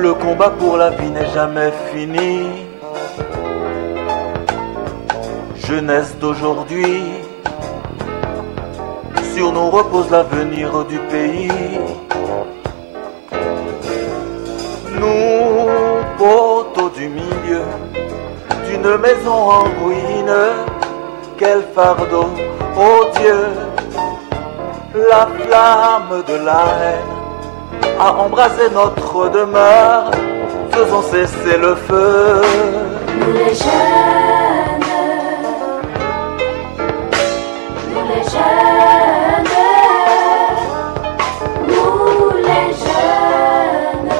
Le combat pour la vie n'est jamais fini. Jeunesse d'aujourd'hui, sur nous repose l'avenir du pays. Nous, poteaux du milieu d'une maison en ruine, quel fardeau, oh Dieu, la flamme de la haine a embrasé notre demeure, faisons cesser le feu. Nous les jeunes, nous les jeunes, nous les jeunes.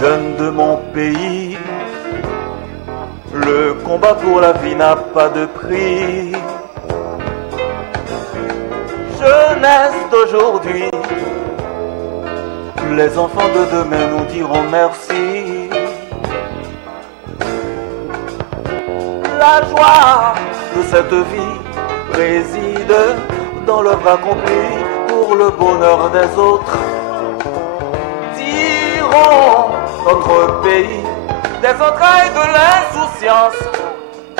Jeunes de mon pays, le combat pour la vie n'a pas de prix. Jeunesse d'aujourd'hui, les enfants de demain nous diront merci. La joie de cette vie réside dans l'œuvre accomplie pour le bonheur des autres. Tirons notre pays des entrailles de l'insouciance,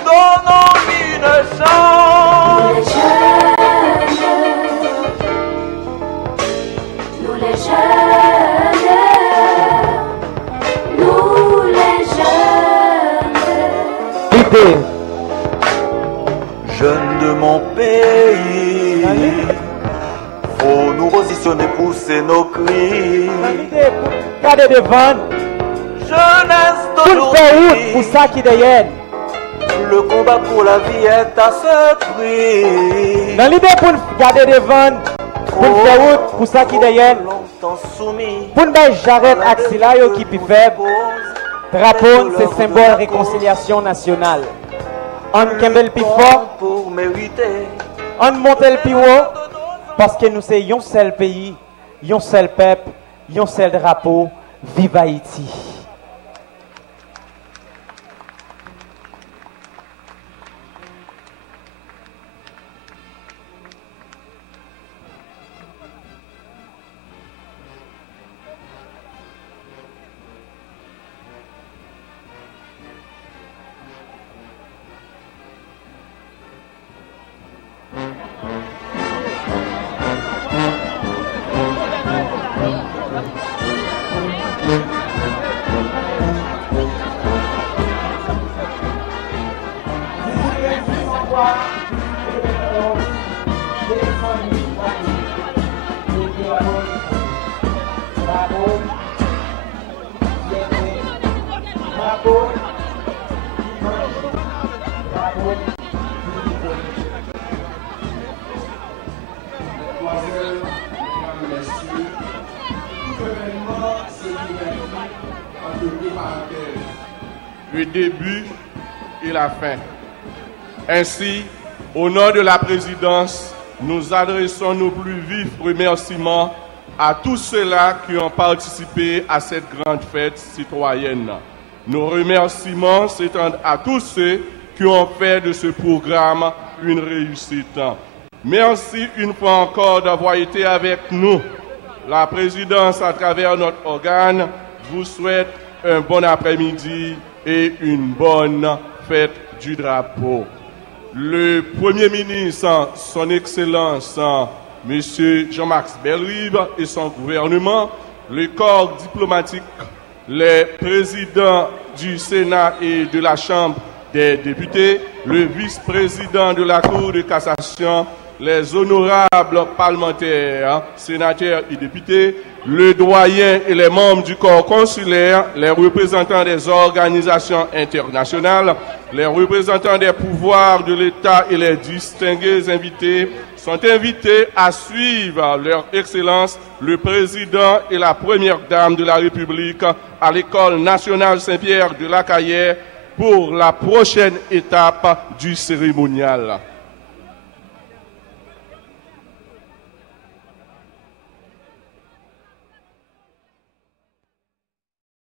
donnons-lui une chance. Nous les jeunes, nous les jeunes. Jeunes de mon pays, faut nous positionner, pousser nos cris. Regardez devant. Jeunesse Pour d'aujourd'hui, pour ça qui derrière. le combat pour la vie est à ce prix. Dans l'idée pour garder devant, pour faire route, pour ça qui derrière. Longtemps soumis, Pour ne pas j'arrête axila qui est faible. Drapeau, c'est symbole réconciliation nationale. On kembel pi fort, pour mériter. on monte le pi haut, parce que nous sommes un seul pays, un seul peuple, un seul drapeau. Vive Haïti! Le début et la fin. Ainsi, au nom de la présidence, nous adressons nos plus vifs remerciements à tous ceux-là qui ont participé à cette grande fête citoyenne. Nos remerciements s'étendent à tous ceux qui ont fait de ce programme une réussite. Merci une fois encore d'avoir été avec nous. La présidence, à travers notre organe, vous souhaite un bon après-midi et une bonne fête du drapeau. Le Premier ministre, son Excellence, M. Jean-Max Bellerive et son gouvernement, le corps diplomatique, les présidents du Sénat et de la Chambre des députés, le vice-président de la Cour de cassation, les honorables parlementaires, sénateurs et députés, le doyen et les membres du corps consulaire, les représentants des organisations internationales, les représentants des pouvoirs de l'État et les distingués invités sont invités à suivre leur Excellence, le Président et la Première Dame de la République à l'École nationale Saint-Pierre de la Caillère pour la prochaine étape du cérémonial.